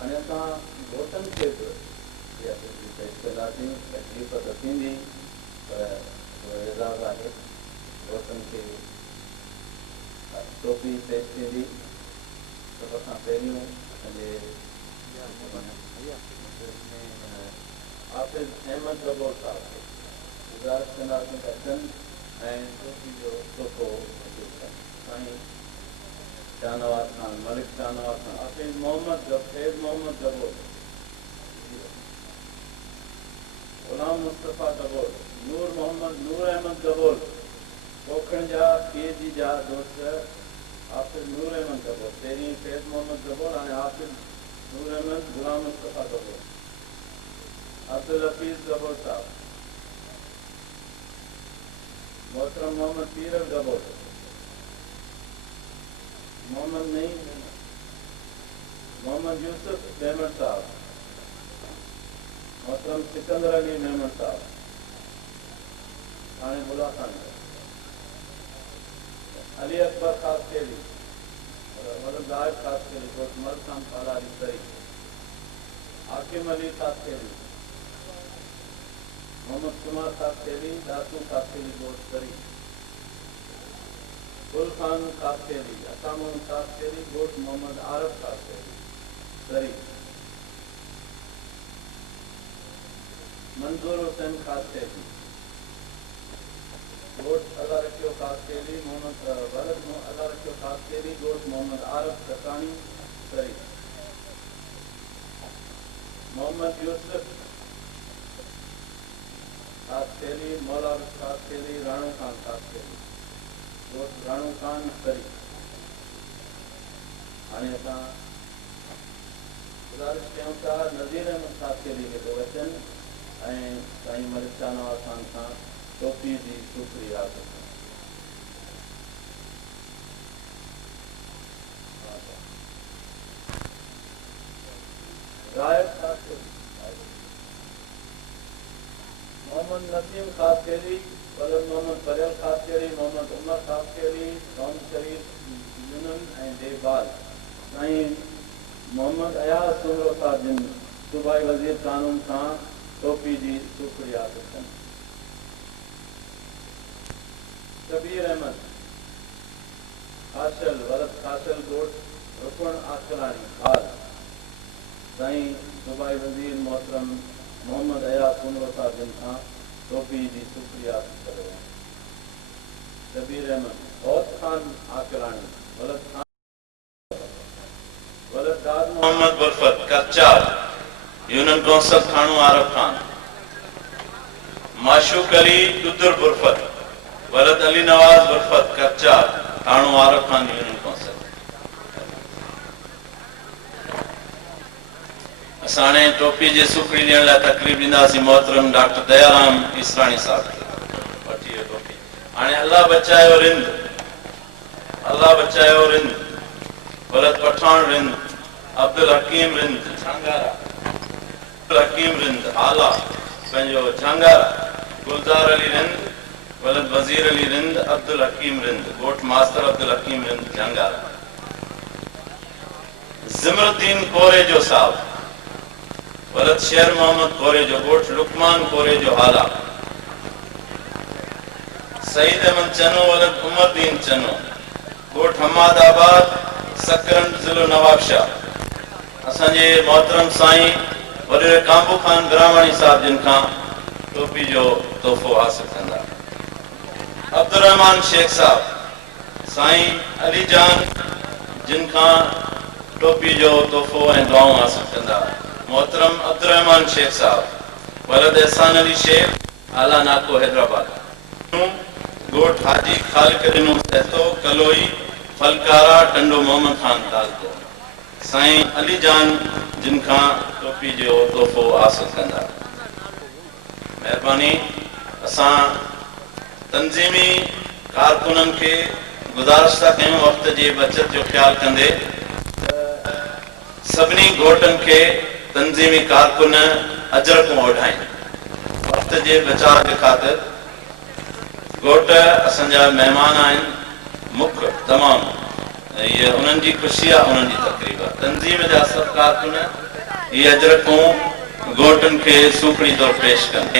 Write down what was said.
हाणे असां घोटनि खे बि इहा तकलीफ़ पेश कंदासीं। तकलीफ़ त थींदी पर उहो एज़ाज़ आहे। घोटनि खे टोपी पेश थींदी। सभ खां पहिरियों असांजे हाफ़िज़ अहमद गबोर साहब खे गुज़ारिश कंदासीं त अचनि ऐं टोपी जो तोहफ़ो पेश कनि। साईं शाहनवाज़ खान, मलिक शाहनवाज़ खान, हाफ़िज़ मोहम्मद गबोर, गुलाम मुस्तफ़ा गबोर, नूर अहमद गबोर, पोखण जा PhD जा दोस्त हाफ़िज़ नूर अहमद गबोर, पहिरीं फैज़ मोहम्मद गबोर, हाणे हाफ़िज़ नूर अहमद, गुलाम मुस्तफ़ा गबोर, अब्दुल हफ़ीज़ गबोर साहब, मोहतरम मोहम्मद पीरल गबोर, मोहम्मद यूसुफ मेमन साहब, मोहतरम सिकंदर अली मेमन साहब, हाणे बुला खान, अली अकबर खासकेली, वलदायब खासकेली, गोतमल खान पालारी सरी, हाकिम अली खासकेली, मोहम्मद कुमार खासकेली, दासू खासकेली गोट सरी, गुल खान खासकेली, असामुल खासकेली गोट मोहम्मद आरफ खासकेली सरी, मंजूर हुसैन खासकेली गोट अल्लाह रखियो खासकेली, वलद अल्लाह रखियो खासकेली गोट मोहम्मद आरफ कसानी सरी, मोहम्मद यूसुफ खासकेली, मौला खासकेली, राणू खान खासकेली गोट राणू खान सरी। हाणे असां गुज़ारिश कयूं था नज़ीर अहमद खासकेली खे पोइ अचनि ऐं साईं मलिक शाहनवाज़ खान खां टोपी जी सूखड़ी हासिल कनि। गायब खासकेली, मोहम्मद नसीम खासकेली, वलद मोहम्मद फरियल खासकेली, मोहम्मद उमर खासकेली, मोहम्मद शरीफ यूनन ऐं देवबाल, साईं मोहम्मद अयाज़ सुमरो साहब जिन सूबाई वज़ीर कानून खां टोपी जी सूखड़ी हासिल कनि। शबीर अहमद खाशल, वलद खाशल गोट रुकण आखलानी हाल, साईं सूबाई वज़ीर मोहतरम मोहम्मद अयाज़ सुमरो साहब जिन खां टोपी जी सूखड़ी हासिल करे। शबीर अहमद औद खान आकलानी, वलद दाद मोहम्मद बुरफत करचार, यूनन कौंसल थाणू आरफ खान, माशूक अली दुदर बुरफत, वलद अली नवाज बुरफत करचार, थाणू आरफ खान यूनन कौंसल। असाने टोपी जी सूखड़ी ॾियण लाइ तकलीफ़ ॾींदासीं मोहतरम डॉक्टर दयाराम ईसराणी साहब खे। वठी वियो टोपी। हाणे अल्लाह बचायो रिंद, अल्लाह बचायो रिंद, वलद पठान रिंद, अब्दुल हकीम रिंद झांगारा, अब्दुल हकीम रिंद आला पंहिंजो झांगारा, गुलजार अली रिंद, वलद वज़ीर अली रिंद, अब्दुल हकीम रिंद गोट मास्टर अब्दुल हकीम रिंद झांगारा, ज़िमरुद्दीन कोरेजो साहब, वलद शेर मोहम्मद कोरेजो गोट लुकमान कोरेजो हाला, सईद अहमद चनो, वलद उमरदीन चनो गोट हमादाबाद सकरन ज़िलो नवाबशाह, असांजे मोहतरम साईं वॾे कांबू खान ग्रावाणी साहब जिन खां टोपी जो तोहफ़ो हासिल कंदा। अब्दुल रहमान शेख साहब, साईं अली जान जिन खां टोपी जो तोहफ़ो ऐं दुआऊं हासिल कंदा। मोहतरम अब्दुल रहमान शेख साहब, वलद एहसान अली शेख, आला नाको हैदराबाद, गोट हाजी खालिक दिनू सहतो कलोई फलकारा टंडो मोहम्मद खान तालको, साईं अली जान जिन खां टोपी जो तोहफ़ो हासिल कंदा। महिरबानी। असां तंज़ीमी कारकुननि खे गुज़ारिश था कयूं वक़्त जी बचत जो ख़्यालु कंदे सभिनी घोटनि खे तंज़ीमी कारकुन अजरकूं ओढ़ाइनि। वक़्त जे बचाव जे ख़ातिर घोट असांजा महिमान आहिनि, मुख तमामु ये उन्हनि जी ख़ुशी आहे, उन्हनि जी तकरीब आहे। तंज़ीम जा सभ कारकुन ये अजरकूं घोटुनि खे सूखड़ी तौरु पेश कनि।